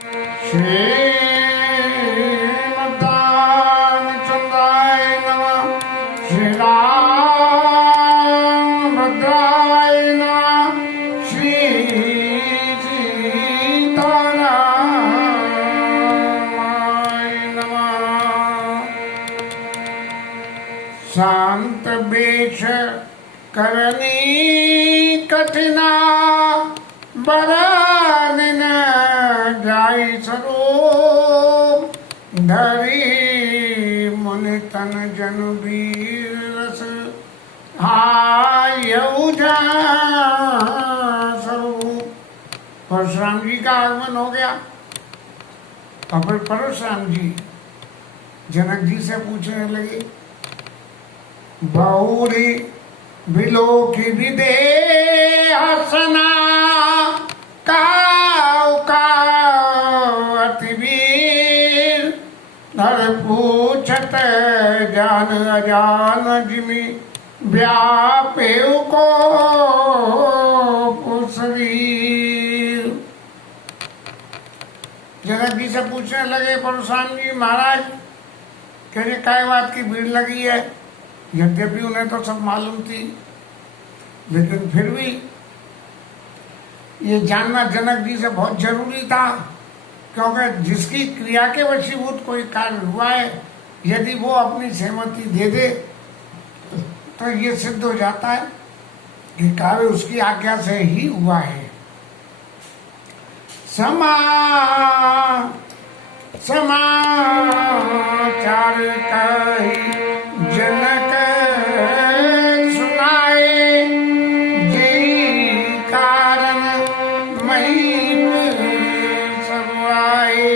श्रीमद्रामचन्द्राय नमः। श्रीरामभद्राय नमः। श्री सीतारामाय नमः। शांत बेश करनी कठिना बरान जाय सरो धरी मुनि तन जन वीर रस हायऊजा स्वरूप। परशुराम जी का आगमन हो गया। और फिर परशुराम जी जनक जी से पूछने लगे, बहुरी बिलो की विदे हसना काव काव अति वीर धर पूछत जान अजान जिमि व्यापे को पुसवीर। जनक जी से पूछने लगे, परशुराम जी महाराज कहने काय बात की भीड़ लगी है। यद्यपि उन्हें तो सब मालूम थी, लेकिन फिर भी ये जानना जनक जी से बहुत जरूरी था, क्योंकि जिसकी क्रिया के वशीभूत कोई कार्य हुआ है, यदि वो अपनी सहमति दे दे तो ये सिद्ध हो जाता है कि कार्य उसकी आज्ञा से ही हुआ है। समाचार कही जनक सुनाए, जय कारण महीन सब आए।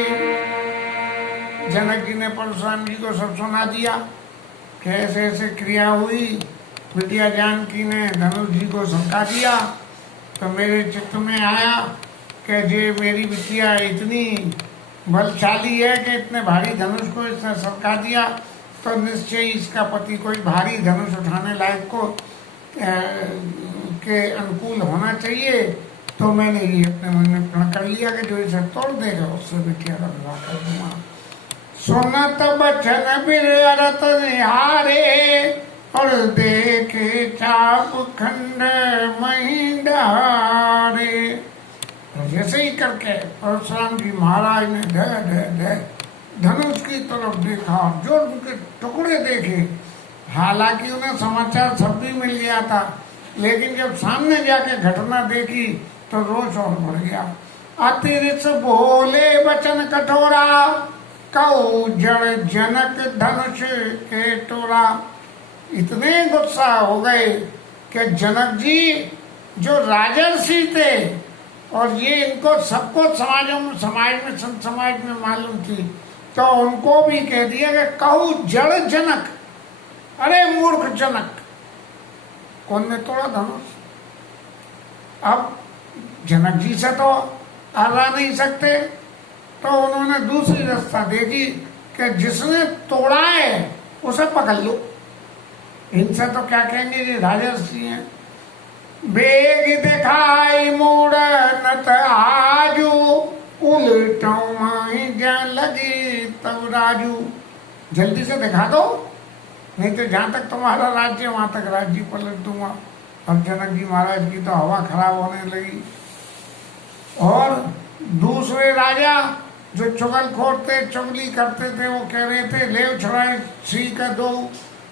जनक जी ने परशुराम जी को सब सुना दिया कि ऐसे ऐसे क्रिया हुई। बिटिया जानकी ने धनुष जी को सरका दिया, तो मेरे चित्त में आया कि जे मेरी बिटिया इतनी बलशाली है कि इतने भारी धनुष को इसने सरका दिया, तो निश्चय इसका पति कोई भारी धनुष उठाने लायक को के अनुकूल होना चाहिए। तो मैंने ये अपने मन में प्रण कर लिया कि जो इसे तोड़ देगा उससे बिटिया का विवाह कर दूंगा। सुनत बचन बिरत निहारे और देखे चाप खंड महिंडारे। जैसे ही करके परशुराम जी महाराज ने धनुष की तरफ देखा, जो उनके टुकड़े देखे। हालांकि उन्हें समाचार सब भी मिल गया था, लेकिन जब सामने जाके घटना देखी तो रोष और बढ़ गया। अतिरिक्त बोले वचन कठोरा, कौ जड़ जनक धनुष के टोरा। इतने गुस्सा हो गए कि जनक जी जो राजर्षि थे, और ये इनको सबको समाज में संत समाज में मालूम थी, तो उनको भी कह दिया कि कहू जड़ जनक। अरे मूर्ख जनक, कौन ने तोड़ा धनुष? अब जनक जी से तो हरा नहीं सकते, तो उन्होंने दूसरी रास्ता देखी कि जिसने तोड़ा है उसे पकड़ लो। इनसे तो क्या कहेंगे, ये राजर्षि हैं। बेग दिखाई मूड नत आजू, उलटों माही जान लगी तब राजू। जल्दी से दिखा दो, नहीं तो जहां तक तुम्हारा राज्य वहां तक राज्य पलट दूंगा। अब जनक जी महाराज की तो हवा खराब होने लगी। और दूसरे राजा जो चुगलखोर थे, चुगली करते थे, वो कह रहे थे लेव छुड़ाए श्री का दो,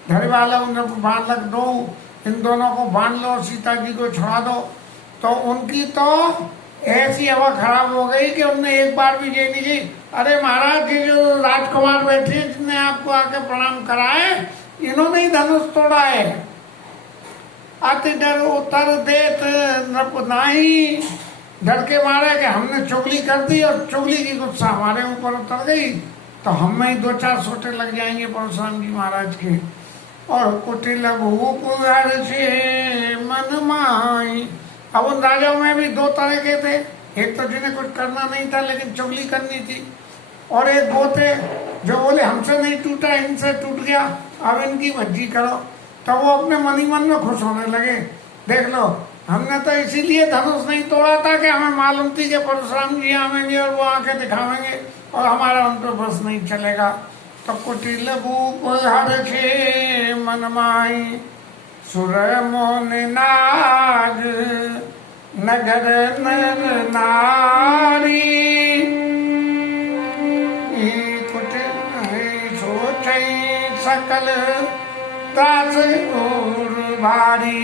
घर वाला उन्हें बालक दो, इन दोनों को बांध लो और सीता जी को छुड़ा दो। तो उनकी तो ऐसी हवा खराब हो गई कि उनने एक बार भी ये नहीं की, अरे महाराज ये जो राजकुमार बैठे हैं जिन्हें आपको आके प्रणाम कराए, इन्होंने ही धनुष तोड़ा है। अति डर उतर देत नृप नाही, डर के मारे कि हमने चुगली कर दी और चुगली की गुस्सा हमारे ऊपर उतर गई, तो हम में ही 2-4 सोटे लग जाएंगे परशुराम जी महाराज के। और कुटिल भूप से मन माई। अब उन राजाओं में भी 2 तरह के थे, एक तो जिन्हें कुछ करना नहीं था लेकिन चुगली करनी थी, और एक वो थे जो बोले हमसे नहीं टूटा, इनसे टूट गया, अब इनकी भज्जी करो। तो वो अपने मन ही मन में खुश होने लगे। देख लो हमने तो इसीलिए धनुष नहीं तोड़ा था कि हमें मालूम थी कि परशुराम जी आवेंगे और वो आके दिखावेंगे और हमारा उन पर बस नहीं चलेगा। तो कुटिल भूप हर छे मन माई सुर मोन नाग नगर नर नारी कुटिल सोच सकल दास और भारी।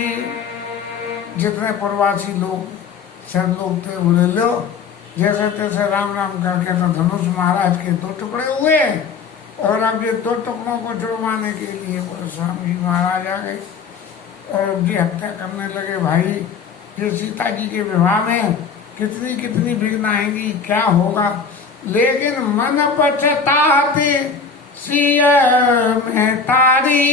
जितने प्रवासी लोग सब लोग थे बोले लो जैसे तैसे राम राम करके तो धनुष महाराज के 2 टुकड़े हुए और अब ये 2 टुकड़ों को जुड़वाने के लिए परशुराम जी महाराज आ गए और उनकी हत्या करने लगे। भाई ये सीता जी के विवाह में कितनी कितनी विघ्न आएंगी, क्या होगा, लेकिन मन पछताते सिया में तारी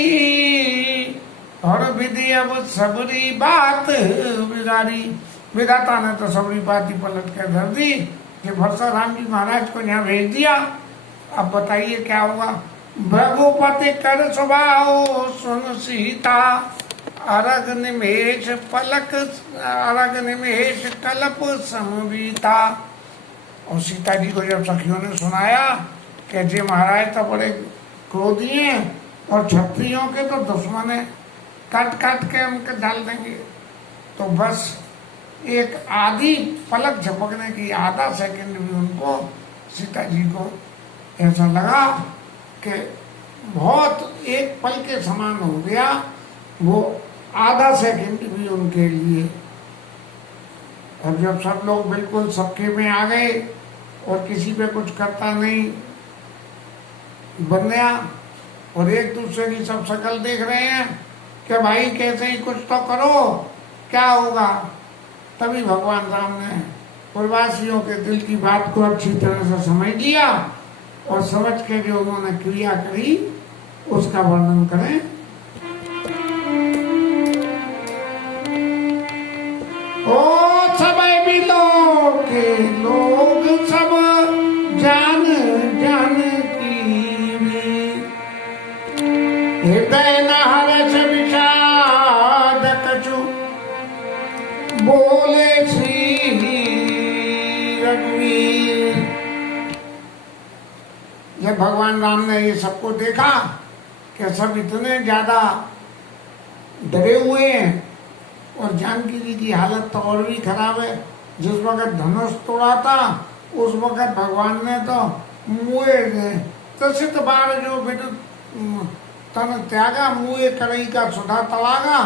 और विधि अब सबरी बात बिगाड़ी। विधाता ने तो सबरी बात ही पलट कर धर दी कि परशुराम जी महाराज को यहाँ भेज दिया। अब बताइए क्या होगा। भगुपति कर स्वभाव सुन सीता अरग निमेष कल्प समवीता। और सीता जी को जब सखियों ने सुनाया कि जी महाराज तो बड़े क्रोधी हैं और क्षत्रियों के तो दुश्मन है, काट काट के उनके डाल देंगे, तो बस एक आधी पलक झपकने की आधा सेकंड भी उनको सीता जी को ऐसा लगा कि बहुत एक पल के समान हो गया, वो आधा सेकंड भी उनके लिए। और जब सब लोग बिल्कुल सबके में आ गए और किसी पे कुछ करता नहीं बन गया और एक दूसरे की सब शक्ल देख रहे हैं कि भाई कैसे ही कुछ तो करो, क्या होगा। तभी भगवान राम ने प्रवासियों के दिल की बात को अच्छी तरह से समझ लिया और समझ के जो उन्होंने क्रिया करी उसका वर्णन करें। ओ सब बिलों के लोग सब जान जान की हृदय न हर्ष विषाद कछु बोले श्री रघुवीर। जब भगवान राम ने ये सबको देखा कि सब इतने ज्यादा डरे हुए हैं और जानकी जी की हालत तो और भी खराब है। जिस वक्त धनुष तोड़ा था उस वक्त भगवान ने तो मुए तसित बार जो तन त्यागा मुए करई का सुधा तलागा,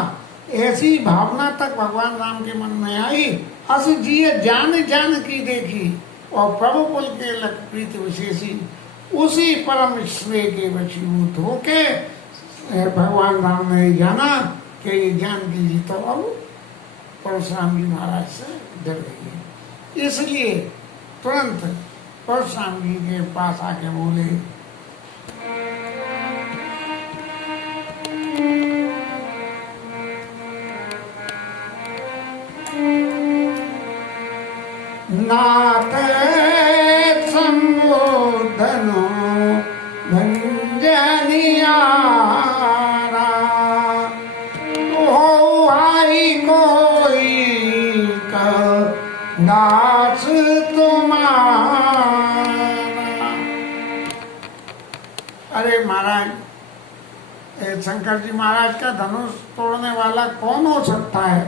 ऐसी भावना तक भगवान राम के मन में आई। अस जिये जान जान की देखी और प्रभु कुल के लख प्रीत विशेषी, उसी परम स्नेह के वशीभूत होके भगवान राम ने जाना कि ये जानकी जी तो अब परशुराम जी महाराज से डर गई है। इसलिए तुरंत परशुराम जी के पास आके बोले, नाथ संबोधनो भंजनिया हो आई कोई का दास तुम्हारा। अरे महाराज, शंकर जी महाराज का धनुष तोड़ने वाला कौन हो सकता है?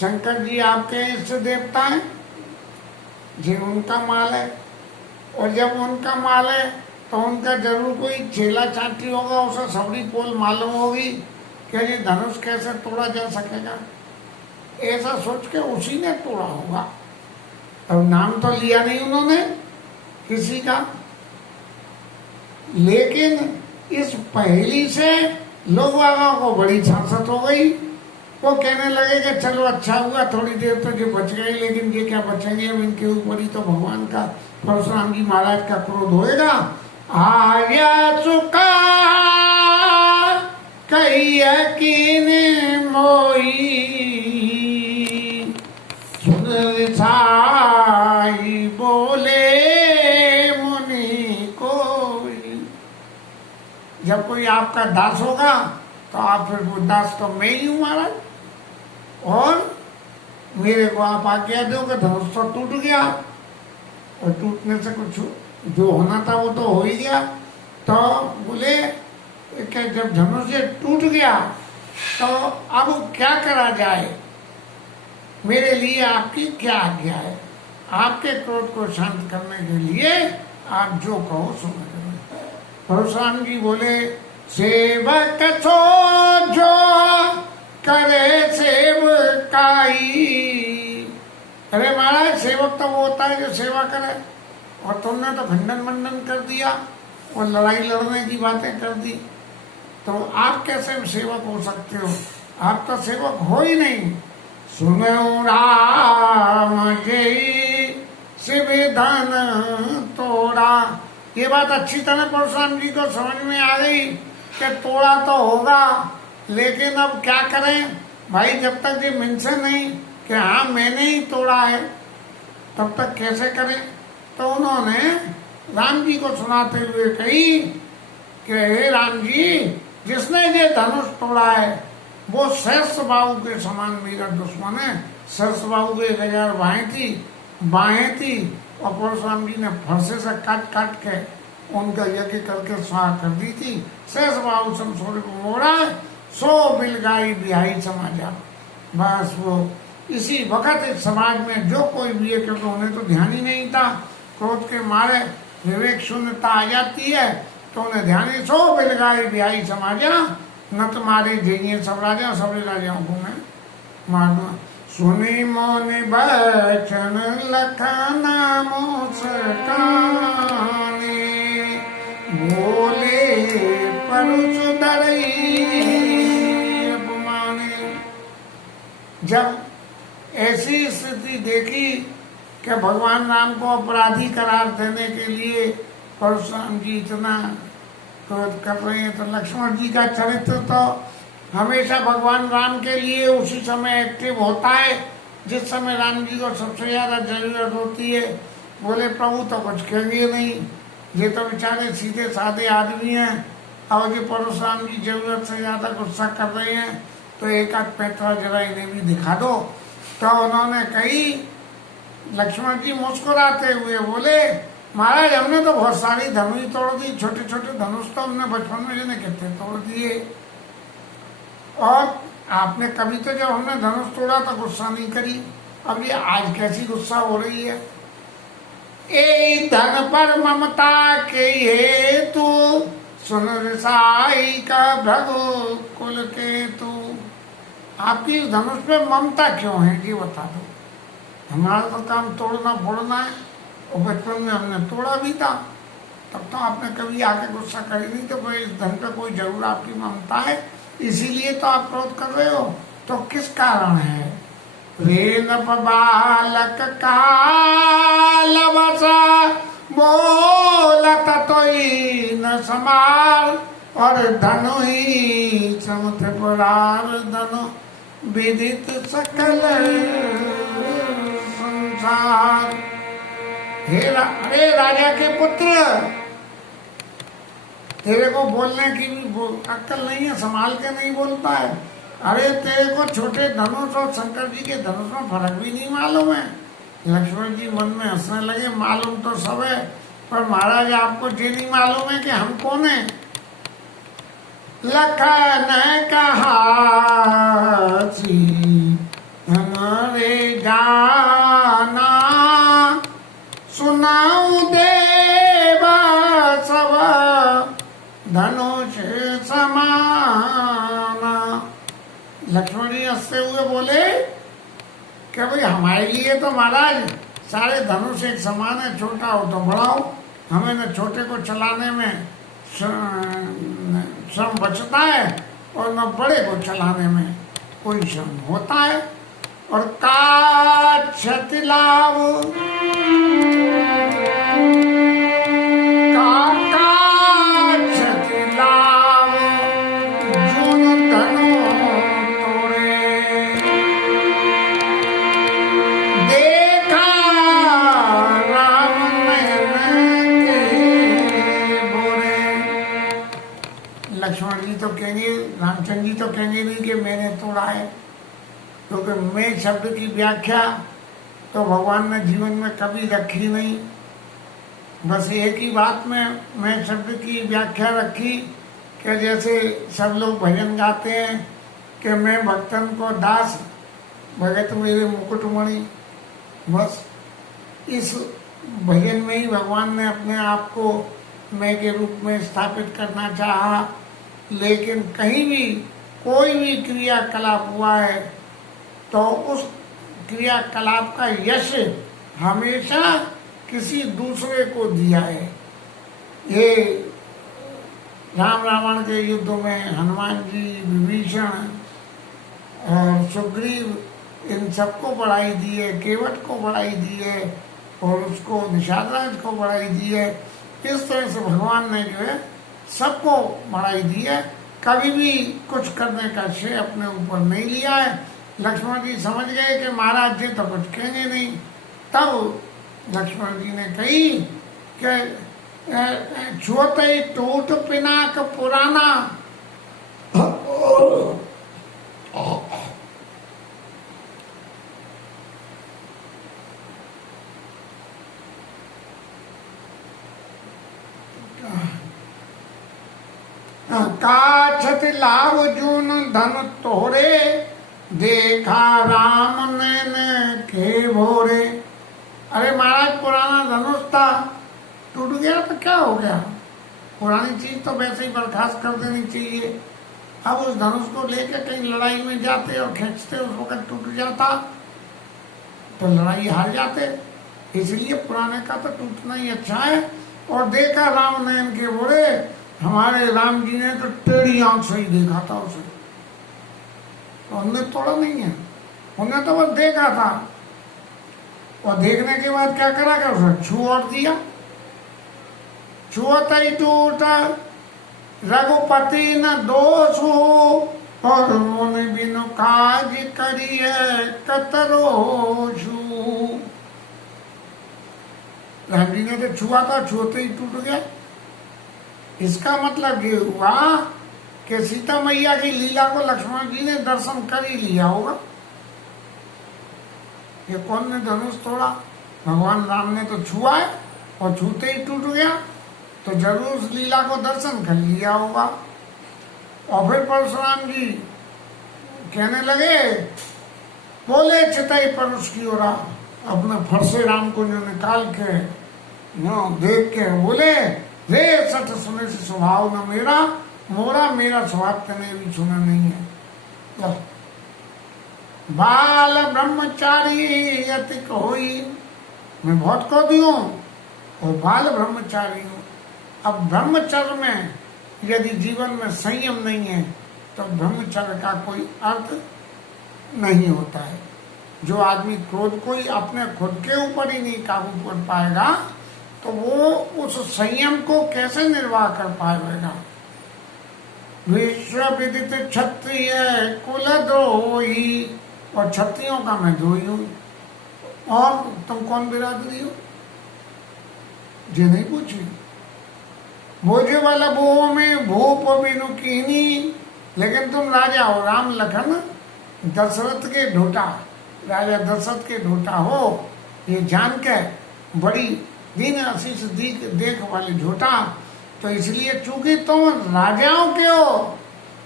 शंकर जी आपके इष्ट देवता हैं, जी उनका माल है और जब उनका माल है तो उनका जरूर कोई चेला चाटी होगा, उसे सबरी पोल मालूम होगी कि ये धनुष कैसे तोड़ा जा सकेगा। ऐसा सोच के उसी ने तोड़ा होगा। अब नाम तो लिया नहीं उन्होंने किसी का, लेकिन इस पहेली से लोगों को बड़ी छाछत हो गई। वो कहने लगे कि चलो अच्छा हुआ थोड़ी देर तो जो बच गए, लेकिन ये क्या बचेंगे, अब इनके ऊपर ही तो भगवान का परशुराम जी महाराज का क्रोध होएगा। आर्या चुका कई यकीन मोई सुन साई बोले मुनि कोई। जब कोई आपका दास होगा तो आप फिर वो दास तो मैं ही हूँ महाराज, और मेरे को आप आज्ञा दो कि धनुष तो टूट गया, और टूटने से कुछ जो होना था वो तो हो ही गया। तो बोले कि जब धनुष ये टूट गया तो अब क्या करा जाए, मेरे लिए आपकी क्या आज्ञा है? आपके क्रोध को शांत करने के लिए आप जो कहो सो मैं करूं। परशुराम जी बोले, सेवक सो जो करे सेवकाई। अरे महाराज, सेवक तो वो होता है जो सेवा करे, और तुमने तो खंडन मंडन कर दिया और लड़ाई लड़ने की बातें कर दी, तो आप कैसे सेवक हो सकते हो? आप तो सेवक हो ही नहीं। सुनो राम जय शिवधन तोड़ा। ये बात अच्छी तरह परशुराम जी को समझ में आ गई कि तोड़ा तो होगा, लेकिन अब क्या करें भाई, जब तक ये मिनसे नहीं कि हाँ मैंने ही तोड़ा है, तब तक कैसे करें? तो उन्होंने राम जी को सुनाते हुए कही कि हे राम जी, जिसने ये धनुष तोड़ा है वो सहस्त्रबाहु के समान मेरा दुश्मन है। सहस्त्रबाहु के 1000 बाहें थी और परशुराम जी ने फरसे से काट काट के उनका यज्ञ करके स्वाहा कर दी थी। सहस्त्रबाहु समसोरे को मोड़ा, 100 बिलगाई बिहाई समाजा। बस वो इसी वक्त इस समाज में जो कोई भी है, क्योंकि उन्हें तो ध्यान ही नहीं था, क्रोध के मारे विवेक शून्यता आ जाती है, तो उन्हें ध्यान ही 100 बिलगाई बिहाई समाजा, न तुम्हारे जइए सब राजा, सब राजाओं को मैं मार दूंगा। सुनी मोनि बचन लखना मुस्काने, बोले परशु डरई अपमाने। जब ऐसी स्थिति देखी कि भगवान राम को अपराधी करार देने के लिए परशुराम जी इतना क्रोध कर रहे हैं, तो लक्ष्मण जी का चरित्र तो हमेशा भगवान राम के लिए उसी समय एक्टिव होता है जिस समय राम जी को सबसे ज्यादा जरूरत होती है। बोले प्रभु तो कुछ कहेंगे नहीं, ये तो बेचारे सीधे साधे आदमी हैं, और ये परशुराम जी जरूरत से ज्यादा गुस्सा कर रहे हैं, तो एक आध पैतरा जरा इन्हें भी दिखा दो। तो उन्होंने कही, लक्ष्मण जी मुस्कुराते हुए बोले, महाराज हमने तो बहुत सारी धनुष तोड़ दी, छोटे छोटे धनुष तो हमने बचपन में जिन्हें कितने तोड़ दिए, और आपने कभी तो जब हमने धनुष तोड़ा तो गुस्सा नहीं करी, अब ये आज कैसी गुस्सा हो रही है? ए धन पर ममता के हेतु सुन रिसाई का भगु कुल के तू। आपकी धनुष पे ममता क्यों है ये बता दो। हमारा तो काम तोड़ना फोड़ना है, और बचपन में हमने तोड़ा भी था, तब तो आपने कभी आके गुस्सा करी नहीं, तो भाई इस धन पे कोई जरूर आपकी ममता है, इसीलिए तो आप क्रोध कर रहे हो। तो किस कारण है? रेन बालक काल बसा बोलत तोई न समार, और धनु ही समथ पुरार धनु विदित सकल संसार। अरे राजा के पुत्र, तेरे को बोलने की भी अक्ल नहीं है, संभाल के नहीं बोलता है। अरे तेरे को छोटे धनुष और शंकर जी के धनुष में फर्क भी नहीं मालूम है। लक्ष्मण जी मन में हंसने लगे, मालूम तो सब है, पर महाराज आपको ये नहीं मालूम है कि हम कौन है। लखन कहा हमारे जाना, सुनाऊ देव सब धनुष समाना। लक्ष्मण जी हंसते हुए बोले कि भाई हमारे लिए तो महाराज सारे धनुष एक समान है, छोटा हो तो बड़ा हो, हमें न छोटे को चलाने में श्रम बचता है और न बड़े को चलाने में कोई श्रम होता है। और का क्षति लाभ लक्ष्मण जी तो कहेंगे, रामचंद्र जी तो कहेंगे नहीं कि मैंने तोड़ा है, क्योंकि मैं शब्द की व्याख्या तो भगवान ने जीवन में कभी रखी नहीं। बस एक ही बात में मैं शब्द की व्याख्या रखी कि जैसे सब लोग भजन गाते हैं कि मैं भक्तन को दास भगत मेरे मुकुटमणि, बस इस भजन में ही भगवान ने अपने आप को मैं के रूप में स्थापित करना चाहा। लेकिन कहीं भी कोई भी क्रियाकलाप हुआ है तो उस क्रियाकलाप का यश हमेशा किसी दूसरे को दिया है। ये राम रावण के युद्ध में हनुमान जी, विभीषण और सुग्रीव इन सबको बढ़ाई दी है, केवट को बढ़ाई दी है और उसको निषादराज को बढ़ाई दी है। इस तरह से भगवान ने जो है सबको बढ़ाई दी है। कभी भी कुछ करने का श्रेय अपने ऊपर नहीं लिया है। लक्ष्मण जी समझ गए कि महाराज जी तो कुछ कहेंगे नहीं, तब लक्ष्मण जी ने कही कि छुअते टूट पिनाक पुराना। काछत लाभ जून धन तोरे, देखा राम नैन के भोरे। अरे महाराज पुराना धनुष था, टूट गया तो क्या हो गया? पुरानी चीज तो वैसे ही बर्खास्त कर देनी चाहिए। अब उस धनुष को लेकर कहीं लड़ाई में जाते और खींचते, उस वक्त टूट जाता तो लड़ाई हार जाते। इसलिए पुराने का तो टूटना ही अच्छा है। और देखा राम नयन के बोले, हमारे राम जी ने तो टेढ़ी आंख से ही देखा था उसे, तो हमने तोड़ा नहीं है, उन्हें तो बस देखा था। और देखने के बाद क्या करा कर उसे छू और दिया। छुअत ही टूटा रघुपति न दोष हो, और उन्होंने बिनु काज करी है कतरोषु। राम जी ने तो छुआ था, छुअते ही टूट गया। इसका मतलब ये हुआ कि सीता मैया की लीला को लक्ष्मण जी ने दर्शन कर ही लिया होगा। ये कौन ने धनुष तोड़ा? भगवान राम ने तो छुआ है और छूते ही टूट गया, तो जरूर उस लीला को दर्शन कर लिया होगा। और फिर परशुराम जी कहने लगे, बोले चिताई पर उसकी ओर अपने फरसे राम को जो निकाल के देख के बोले, रे सठ सुने से स्वभाव न मेरा, मोरा मेरा स्वभाव तने भी सुना नहीं है। तो बाल ब्रह्मचारी अति होई, मैं बहुत क्रोधी हूँ और बाल ब्रह्मचारी हूँ। अब ब्रह्मचर्य में यदि जीवन में संयम नहीं है तो ब्रह्मचर्य का कोई अर्थ नहीं होता है। जो आदमी क्रोध को ही अपने खुद के ऊपर ही नहीं काबू कर पाएगा तो वो उस संयम को कैसे निर्वाह कर पाएगा। विश्व विदित क्षत्रिय कुल द्रोही, और क्षत्रियों का मैं द्रोही हूँ। और तुम कौन बिरादरी हो? जे नहीं पूछी। बोझे वाला बोह में भूप बिनु कीनी, लेकिन तुम राजा हो, राम लखन दशरथ के ढोटा, राजा दशरथ के ढोटा हो, ये जान के बड़ी दीन आशीष देख वाली झोटा। तो इसलिए चूंकि तुम राजाओं के हो,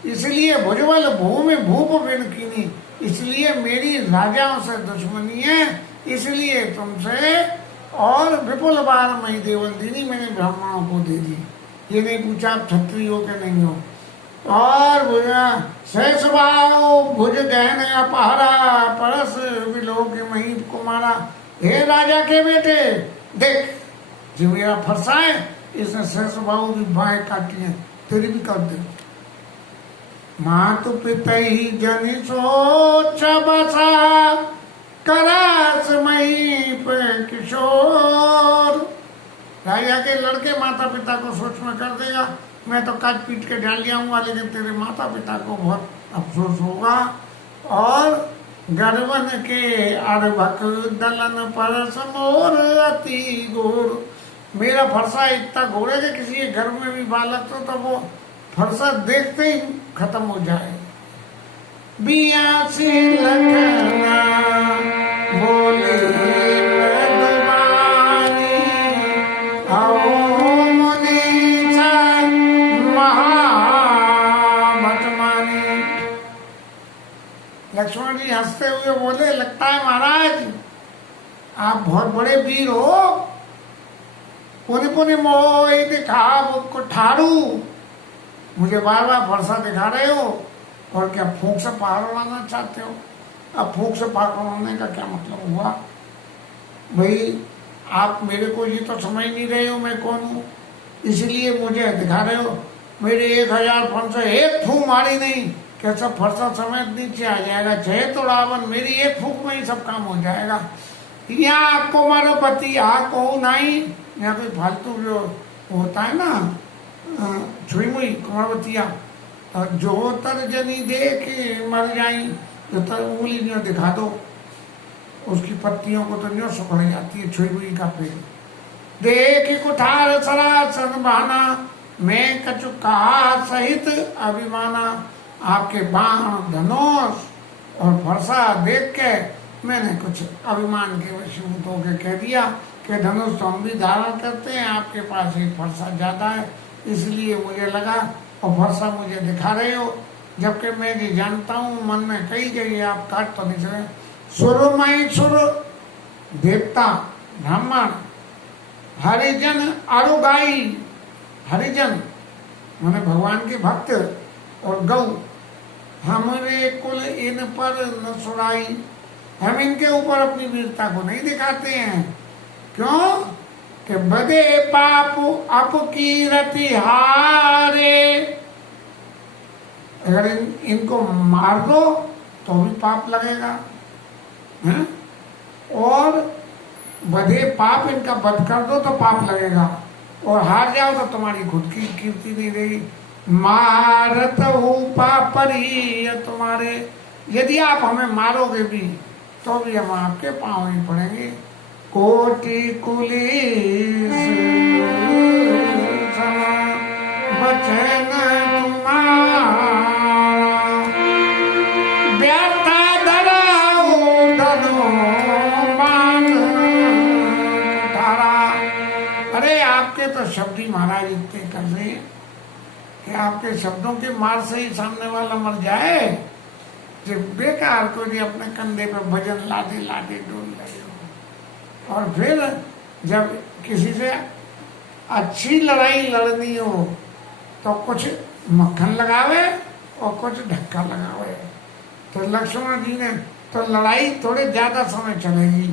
इसलिए भुजबल भू में भूप बिन कीनी, इसलिए मेरी राजाओं से दुश्मनी है, इसलिए तुमसे और विपुल बार मई देवंदिनी मैंने ब्राह्मणों को दे दी। ये नहीं पूछा आप क्षत्रिय हो के नहीं हो। और सहस्वाओ भुज गहन अपहरा, परस विलोक मही कुमारा। हे राजा के बेटे, देख जो मेरा फरसा है इसने सहस्वाओ की बाहें काटी है, तेरी भी काट दे। मातु पिता ही जनि सोच बसा, करास मही पे किशोर। राजा के लड़के माता पिता को सोच में कर देगा, मैं तो काट पीट के डाल जाऊंगा, लेकिन तेरे माता पिता को बहुत अफसोस होगा। और गर्वन के अड़भक दलन परस मोर अति घोर। मेरा फरसा इतना घोर है कि किसी के घर में भी बालक तो वो फरसा देखते ही खत्म हो जाए। बियासी लखना बोले मृदुबानी, आओ मुनीसा महाभटमानी। लक्ष्मण जी हंसते हुए बोले, लगता है महाराज आप बहुत बड़े वीर हो। पुनि पुनि मोहि दिखाव कुठारू, मुझे बार बार वर्षा दिखा रहे हो और क्या फूंक से पार उड़ाना चाहते हो। अब फूंक से पार उड़ाने का क्या मतलब हुआ भाई, आप मेरे को ये तो समझ नहीं रहे हो मैं कौन हूँ, इसलिए मुझे दिखा रहे हो। मेरे 1000 फन से एक फूंक मारी नहीं, कैसा फरसा समेत नीचे आ जाएगा। जय तो रावण, मेरी एक फूंक में ही सब काम हो जाएगा। यहाँ कुमारपति आ को नहीं, यहाँ कोई फालतू जो होता है ना छुई मुई कुमारपतिया, जो तर्जनी दे के मर जाई, जो तर उंगली न दिखा दो उसकी पत्तियों को तो न्यो सुखड़ जाती है छुई मुई का पेड़। देख कुठार सरासन बहाना, मैं कछु कहा सहित अभिमाना। आपके बाण धनुष और फरसा देख के मैंने कुछ अभिमान के वशीभूत होकर कह दिया कि धनुष तो हम भी धारण करते हैं, आपके पास एक फरसा ज्यादा है, इसलिए मुझे लगा और फरसा मुझे दिखा रहे हो, जबकि मैं जी जानता हूँ मन में कही गई आप काट तो नहीं सके। सुरमय सुर देवता ब्राह्मण हरिजन अरुगाई, हरिजन माने भगवान के भक्त और गौ, हमारे कुल इन पर न सुराई, हम इनके ऊपर अपनी वीरता को नहीं दिखाते हैं। क्यों कि बदे पाप अपकीरति हारे, अगर इनको मार दो तो भी पाप लगेगा है? और बधे पाप, इनका वध कर दो तो पाप लगेगा, और हार जाओ तो तुम्हारी खुद की कीर्ति नहीं रहेगी। मारत हूँ पापरी तुम्हारे, यदि आप हमें मारोगे भी तो भी हम आपके पांव ही पड़ेंगे। कोटि कुलीस बचन तुम्हारा, व्यर्था धराओ धनो बाण उठारा। अरे आपके तो शब्द ही महाराज इतने कर रहे हैं कि आपके शब्दों के मार से ही सामने वाला मर जाए। जो बेकार को नहीं अपने कंधे पे भजन लादे लादे डोल रहे हो, और फिर जब किसी से अच्छी लड़ाई लड़नी हो तो कुछ मक्खन लगावे और कुछ ढक्का लगावे। तो लक्ष्मण जी ने तो लड़ाई थोड़े ज्यादा समय चलेगी,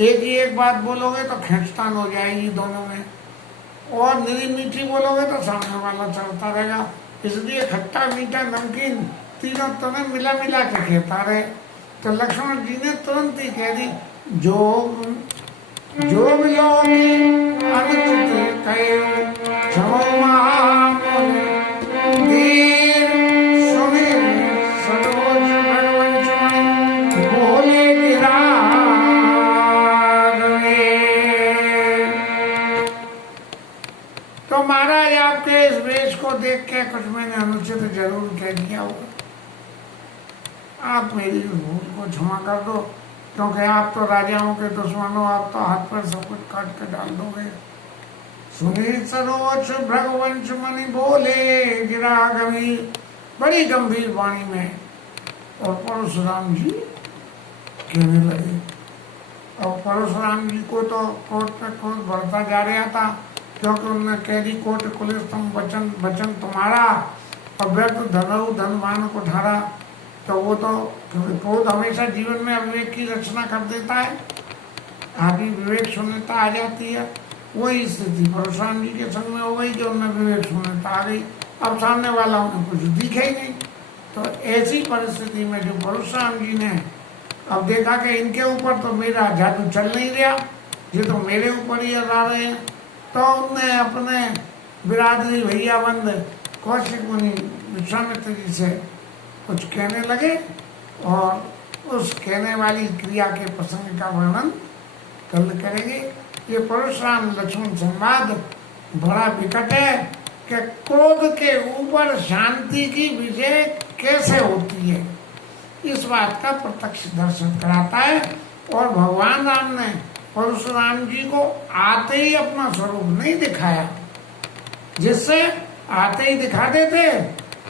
एक ही एक बात बोलोगे तो खींचतान हो जाएगी दोनों में, और निरी मीठी बोलोगे तो सामने वाला चलता रहेगा। इसलिए खट्टा मीठा नमकीन तीनों तुम्हें मिला मिला के कहता रहे। तो लक्ष्मण जी ने तुरंत ही कह दी, जो बिलोगी अनुचित कहे क्षमो महामुनि, धीर सुनि सरोज भगवन सुनि, बोले विराग में। तो महाराज आपके इस वेश को देख के कुछ मैंने अनुचित जरूर कह दिया होगा, आप मेरी भूल को क्षमा कर दो, क्योंकि आप तो राजाओं के दुश्मन हो, आप तो हाथ पर सब कुछ काट के डाल दोगे। सुनी सरोज भगवंश मणि बोले गिरा गंभीर, बड़ी गंभीर वाणी में। और परशुराम जी कहने लगे, और परशुराम जी को तो कोर्ट पे कोर्ट बढ़ता जा रहा था, क्योंकि उन्होंने कह दी कोर्ट कुलिस तुम वचन तुम्हारा, और व्यर्थ धनऊ धनवान को ठारा। तो वो तो क्रोध हमेशा जीवन में अविवेक की रचना कर देता है, आदमी विवेक शून्यता आ जाती है। वही स्थिति परशुराम जी के संग में हो गई, जो उनमें विवेक शून्यता आ गई, अब सामने वाला उन्हें कुछ दिखे ही नहीं। तो ऐसी परिस्थिति में जो परशुराम जी ने अब देखा कि इनके ऊपर तो मेरा जादू चल नहीं रहा, ये तो मेरे ऊपर ही आ रहे हैं, तो उनने अपने बिरादरी भैया बंद कौशिक मुनि विश्वामित्र जी से कुछ कहने लगे, और उस कहने वाली क्रिया के प्रसंग का वर्णन कल करेंगे। ये परशुराम लक्ष्मण संवाद बड़ा विकट है कि क्रोध के ऊपर शांति की विजय कैसे होती है। इस बात का प्रत्यक्ष दर्शन कराता है। और भगवान राम ने परशुराम जी को आते ही अपना स्वरूप नहीं दिखाया, जिससे आते ही दिखा देते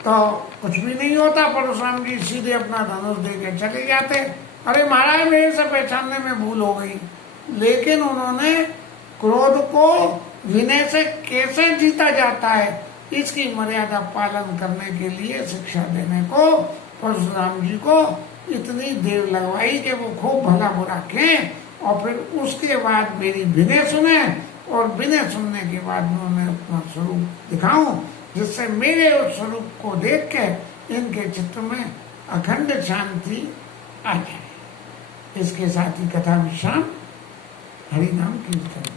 तो कुछ भी नहीं होता, परशुराम जी सीधे अपना धनुष दे के चले जाते, अरे महाराज मेरे से पहचानने में भूल हो गई। लेकिन उन्होंने क्रोध को विनय से कैसे जीता जाता है इसकी मर्यादा पालन करने के लिए शिक्षा देने को परशुराम जी को इतनी देर लगवाई कि वो खूब भला बुरा कहें, और फिर उसके बाद मेरी विनय सुने, और विनय सुनने के बाद मैं उन्हें अपना स्वरूप दिखाऊं, जिससे मेरे उस स्वरूप को देख के इनके चित्त में अखंड शांति आ जाए। इसके साथ ही कथा विश्राम। हरि नाम कीर्तन।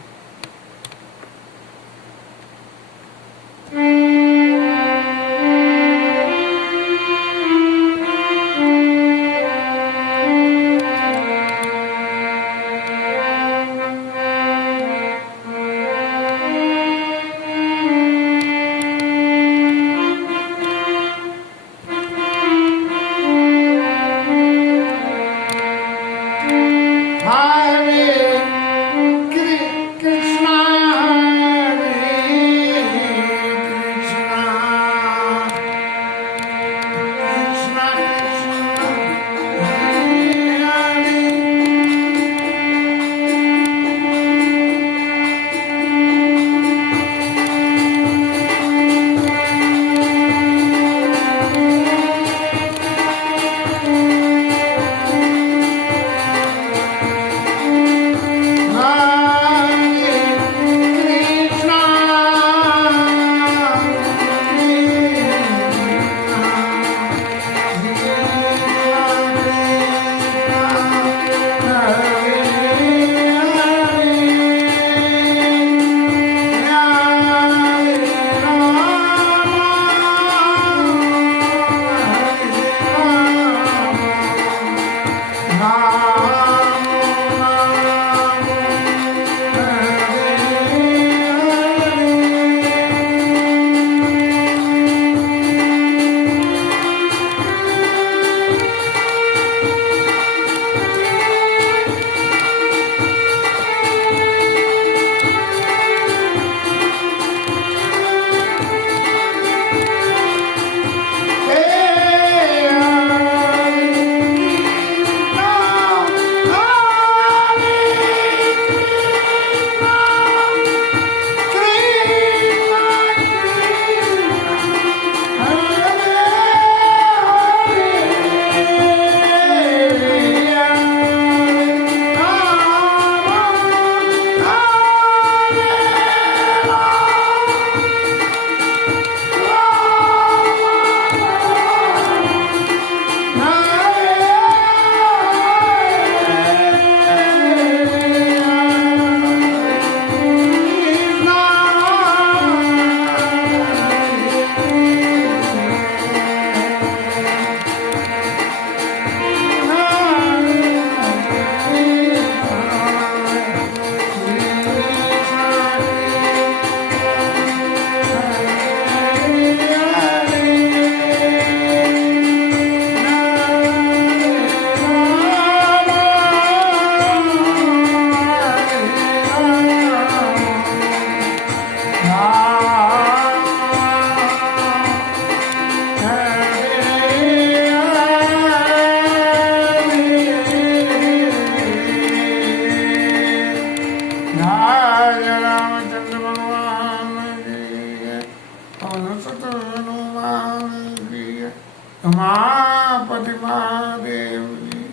उमापति महादेव जी,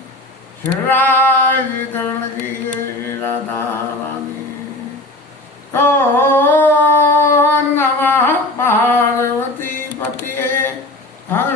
श्री राजकरण की राधा रानी। ओ नमः पार्वती पतिये हर